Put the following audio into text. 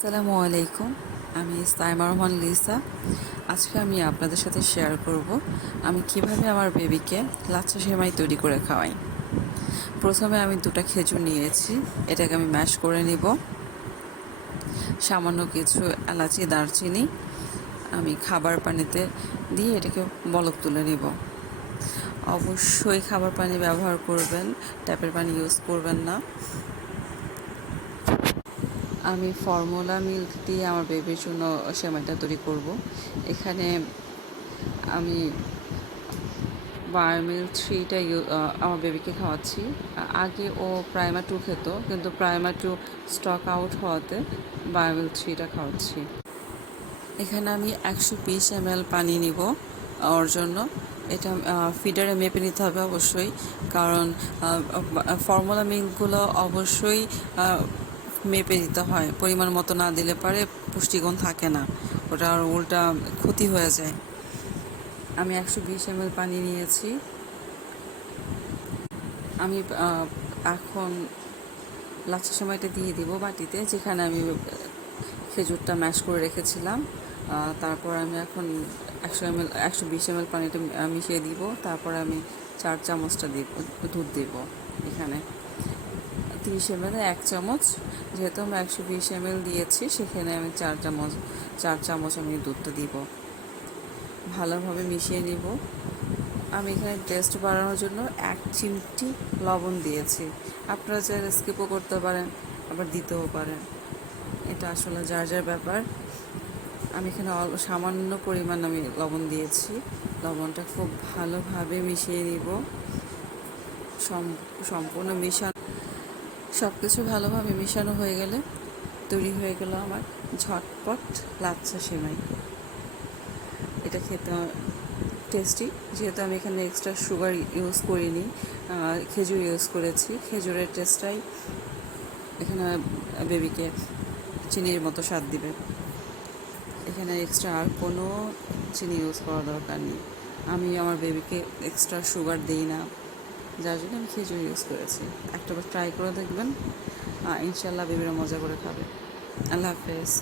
আসসালামু আলাইকুম, আমি সাইমা রহমান লিসা। আজকে আমি আপনাদের সাথে শেয়ার করব আমি কীভাবে আমার বেবিকে লাচ্ছা সেমাই তৈরি করে খাওয়াই। প্রথমে আমি দুটো খেজুর নিয়েছি, এটাকে আমি ম্যাশ করে নিব। সামান্য কিছু এলাচি, দারচিনি আমি খাবার পানিতে দিয়ে এটাকে বলক তুলে নিব। অবশ্যই খাবার পানি ব্যবহার করবেন, ট্যাপের পানি ইউজ করবেন না। আমি ফর্মুলা মিল্ক দিয়ে আমার বেবির জন্য সেমাইটা তৈরি করব। এখানে আমি বায়োমিল থ্রিটা আমার বেবিকে খাওয়াচ্ছি। আগে ও প্রাইমার টু খেত, কিন্তু প্রাইমার টু স্টক আউট হওয়াতে বায়োমিল থ্রিটা খাওয়াচ্ছি। এখানে আমি একশো বিশ এম পানি নিব ওর জন্য। এটা ফিডারে মেপে নিতে হবে অবশ্যই, কারণ ফর্মুলা মিল্কগুলো অবশ্যই মেপে দিতে হয়। পরিমাণ মতো না দিলে পারে পুষ্টিগুণ থাকে না। ওটা আর উল্টা ক্ষতি হয়ে যায়। আমি একশো বিশ এম পানি নিয়েছি। আমি এখন লাচ্ছা সময়টা দিয়ে দিব বাটিতে, যেখানে আমি খেজুরটা ম্যাশ করে রেখেছিলাম। তারপর আমি এখন একশো এম এল একশো বিশ এম এল পানিটা মিশিয়ে দিব। তারপর আমি চার চামচটা দিব, দুধ দিব এখানে। তিরিশ এম এক চামচ। যেহেতু আমরা একশো বিশ এম দিয়েছি, সেখানে আমি চার চামচ চার চামচ আমি দুধটা দিব। ভালোভাবে মিশিয়ে নিব। আমি এখানে টেস্ট বাড়ানোর জন্য এক চিমটি লবণ দিয়েছি। আপনারা চাইলে স্কিপও করতে পারেন, আবার দিতেও পারেন। এটা আসলে যার যার ব্যাপার। আমি এখানে সামান্য পরিমাণ আমি লবণ দিয়েছি। লবণটা খুব ভালোভাবে মিশিয়ে নিব। সম্পূর্ণ মিশানো সব কিছু ভালোভাবে মিশানো হয়ে গেলে তৈরি হয়ে গেল আমার ঝটপট লাচ্ছা সেমাই। এটা খেতে টেস্টি যেহেতু আমি এখানে এক্সট্রা সুগার ইউজ করিনি খেজুর ইউজ করেছি। খেজুরের টেস্টটাই এখানে বেবিকে চিনির মতো স্বাদ দিবে। এখানে এক্সট্রা আর কোনো চিনি ইউজ করা দরকার নেই। আমি আমার বেবিকে এক্সট্রা সুগার দিই না। যার জন্য আমি খেজুর ইউজ করেছি। একটা বার ট্রাই করে দেখবেন। ইনশাল্লাহ বেবিরা মজা করে খাবে। আল্লাহ হাফেজ।